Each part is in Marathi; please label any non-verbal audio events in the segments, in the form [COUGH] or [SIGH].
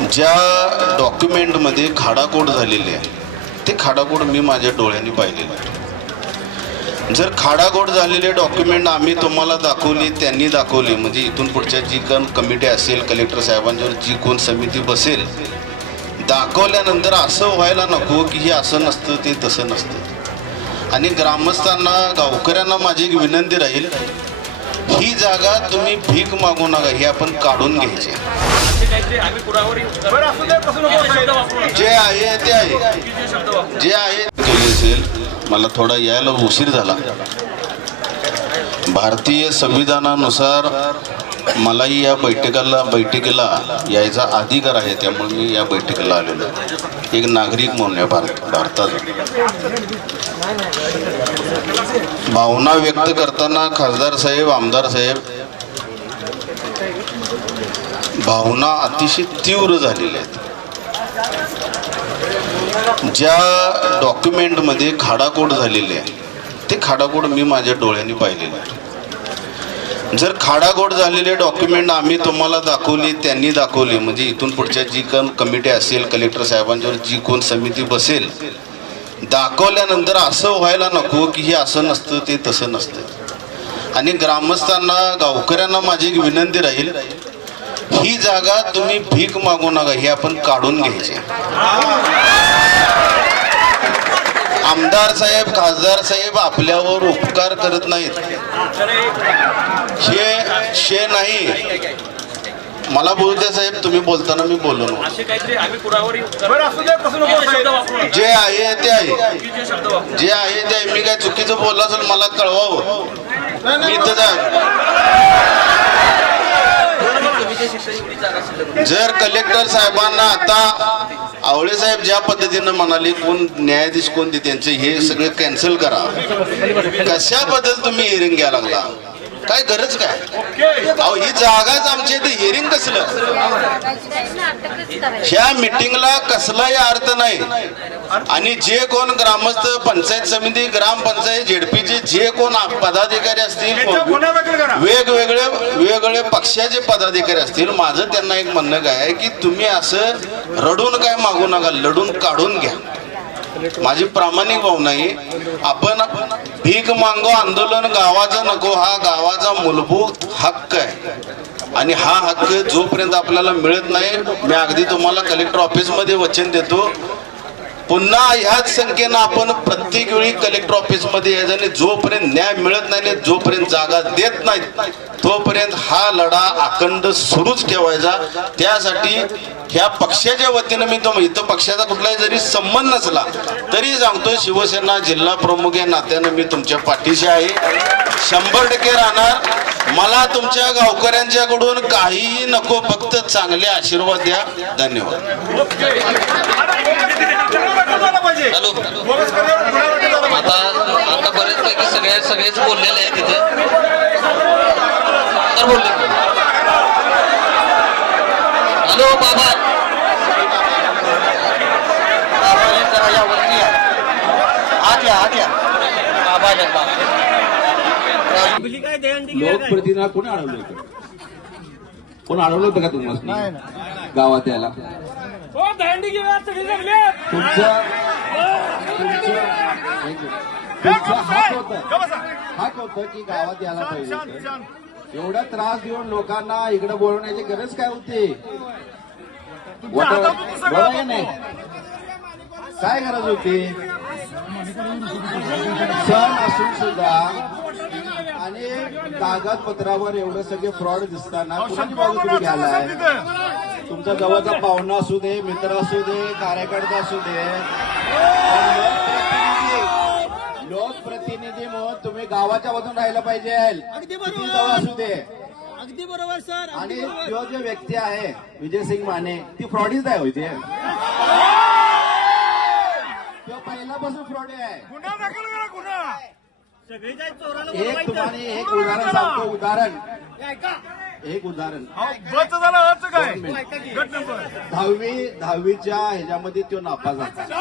ज्या डॉक्युमेंटमध्ये खाडाकोड झालेली आहे ते खाडाकोड मी माझ्या डोळ्यांनी पाहिलेलं आहे. जर खाडाकोड झालेले डॉक्युमेंट आम्ही तुम्हाला दाखवली त्यांनी दाखवली म्हणजे इथून पुढच्या जी कोण कमिटी असेल कलेक्टर साहेबांच्यावर जी कोण समिती बसेल दाखवल्यानंतर असं व्हायला नको की हे असं नसतं ते तसं नसतं. आणि ग्रामस्थांना गावकऱ्यांना माझी एक विनंती राहील ही जागा तुम्ही भीक मागू नका ही आपण काढून घ्यायची. जे आहे ते आहे. जे आहे केली असेल. मला थोडा यायला उशीर झाला. भारतीय संविधानानुसार मलाही या बैठकाला बैठकीला यायचा अधिकार आहे त्यामुळे मी या बैठकीला आलेलो. एक नागरिक म्हणून या भारत भारताचा. भावना व्यक्त करताना खासदार साहेब आमदार साहेब भावना अतिशय तीव्र झालेल्या आहेत. ज्या डॉक्युमेंटमध्ये खाडाकोट झालेले आहे ते खाडाकोट मी माझ्या डोळ्यांनी पाहिलेलं आहे. जर खाडाकोट झालेले डॉक्युमेंट आम्ही तुम्हाला दाखवली त्यांनी दाखवली म्हणजे इथून पुढच्या जी कोण कमिटी असेल कलेक्टर साहेबांच्यावर जी कोण समिती बसेल दाखवल्यानंतर असं व्हायला नको की हे असं नसतं ते तसं नसतं. आणि ग्रामस्थांना गावकऱ्यांना माझी एक विनंती राहील ही जागा तुम्ही भीक मागू नका ही आपण काढून घ्यायची. आमदार साहेब खासदार साहेब आपल्यावर उपकार करत नाहीत. शे शे नाही. मला बोलू द्या साहेब तुम्ही बोलताना मी बोललो ना असे काहीतरी आम्ही पुरावर बरं असू दे कसं नको चुकीचे शब्द वापरू. नका. जे आहे ते आहे. जे आहे ते आहे. मी काय चुकीचं बोललं असेल मला कळवावं. मी इथंच आहे जर कलेक्टर साहेबांना आता आवळे साहेब ज्या पद्धतीनं म्हणाले कोण न्यायाधीश कोण ते त्यांचे हे सगळे कॅन्सल करा. कशाबद्दल तुम्ही हिअरिंग घ्यायला लागला? काय गरज काय? अहो ही जागाच आमच्या इथे हिअरिंग कसलं? ह्या मिटिंगला कसलाही अर्थ नाही. आणि जे कोण ग्रामस्थ पंचायत समिती ग्रामपंचायत झेडपीचे जे कोण पदाधिकारी असतील वेगवेगळे वेगवेगळे पक्षाचे पदाधिकारी असतील माझं त्यांना एक म्हणणं काय आहे की तुम्ही असं रडून काय मागू नका लढून काढून घ्या. माझी प्रामाणिक भावना आहे आपण भीक मागो आंदोलन गावाचं नको हा गावाचा मूलभूत हक्क आहे. आणि हा हक्क जोपर्यंत आपल्याला मिळत नाही मी अगदी तुम्हाला कलेक्टर ऑफिसमध्ये वचन देतो. पुन्हा ह्याच संख्येनं आपण प्रत्येक वेळी कलेक्टर ऑफिसमध्ये यायचं आणि जोपर्यंत न्याय मिळत नाही जोपर्यंत जागा देत नाहीत तोपर्यंत हा लढा अखंड सुरूच ठेवायचा. त्यासाठी ह्या पक्षाच्या वतीनं मी तो इथं पक्षाचा कुठलाही जरी संबंध नसला तरी सांगतो शिवसेना जिल्हा प्रमुख या नात्यानं मी तुमच्या पाठीशी आहे. शंभर टक्के राहणार. मला तुमच्या गावकऱ्यांच्याकडून काहीही नको फक्त चांगले आशीर्वाद द्या. धन्यवाद. हॅलो. आता आता बरेचपैकी सगळे सगळेच बोललेले आहेत तिथे तर बोलले. हॅलो बाबा एक जरा या वरती या आत या आत या बाबा या बाबा लोकप्रतिनिधी कोणी अडवलं होतं कोण अडवलं होतं का तुम्हाला? गावात यायला? तुमचं तुमचं हक होतं का होतं गावात यायला पाहिजे. एवढा त्रास देऊन लोकांना इकडे बोलवण्याची गरज काय होती? बरोबर नाही. काय गरज होती? सण असून सुद्धा आणि कागदपत्रावर एवढं सगळे फ्रॉड दिसताना कुणाची बाजू तुम्ही घ्यालाय. तुमचा जवळचा पाहुणा असू दे मित्र असू दे कार्यकर्ता असू दे. लोकप्रतिनिधी लोकप्रतिनिधी म्हणून तुम्ही गावाच्या बाजून राहायला पाहिजे. किती जवळ असू दे. अगदी बरोबर सर. आणि तो जो व्यक्ती आहे विजय सिंग माने ती फ्रॉडीच आहे होते तो पहिल्यापासून फ्रॉडी आहे. गुन्हा दाखल करा गुन्हा. एक तुम्हाला एक उदाहरण सांगतो उदाहरण. एक उदाहरण. दहावी दहावीच्या ह्याच्यामध्ये तो नापास झाला.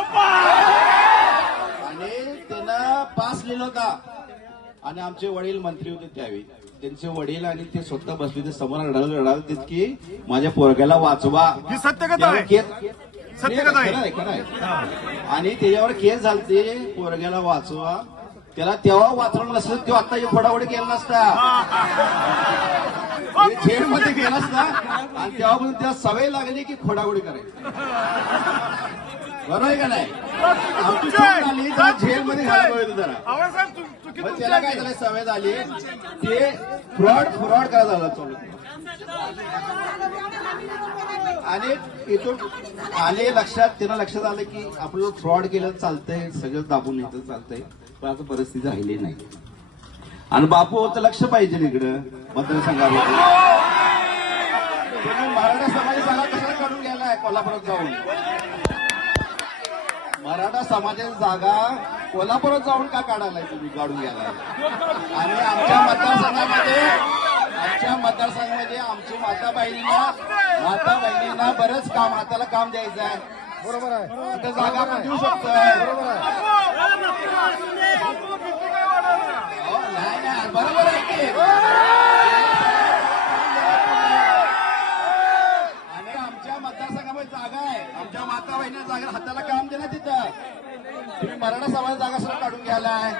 आणि त्यानं पास लिहिला होता. आणि आमचे वडील मंत्री होते त्यावेळी. त्यांचे वडील आणि ते स्वतः बसले ते समोर रडाल रडाल की माझ्या पोरग्याला वाचवा. आहे. आणि त्याच्यावर केस झालते. पोरग्याला वाचवा. त्याला तेव्हा वाचवलं नसतं तो आता फोडाफोडी केला नसता. [LAUGHS] जेलमध्ये गेला असता आणि तेव्हापासून त्याला सवय लागली की खोडागोडी करायची. बरोबर आहे का नाही? आमची चूक झाली त्याला जेलमध्ये घालतो होतं जरा. मग त्याला काय. झालं? सवय झाली. ते फ्रॉड फ्रॉड करायला झाला चालू आणि इथून आले लक्षात त्यांना लक्षात आलं की आपलं फ्रॉड केलं चालतंय सगळं दाबून येतं चालतंय. आता परिस्थिती राहिली नाही. आणि बापू होतं लक्ष पाहिजे इकडं मतदारसंघावर तुम्ही मराठा समाज जागा कशाला काढून गेलाय कोल्हापुरात जाऊन? मराठा समाजाची जागा कोल्हापुरात जाऊन का काढायलाय तुम्ही काढून गेलाय. आणि आमच्या मतदारसंघामध्ये आमच्या मतदारसंघामध्ये आमची माता बहिणींना माता बहिणींना बरंच काम हाताला काम द्यायचं आहे बरोबर आहे. जागा आपण देऊ शकतो बरोबर आहे. हाताला काम दिला तिथं. तुम्ही मराठा समाज जागा सुद्धा काढून घ्यायलाय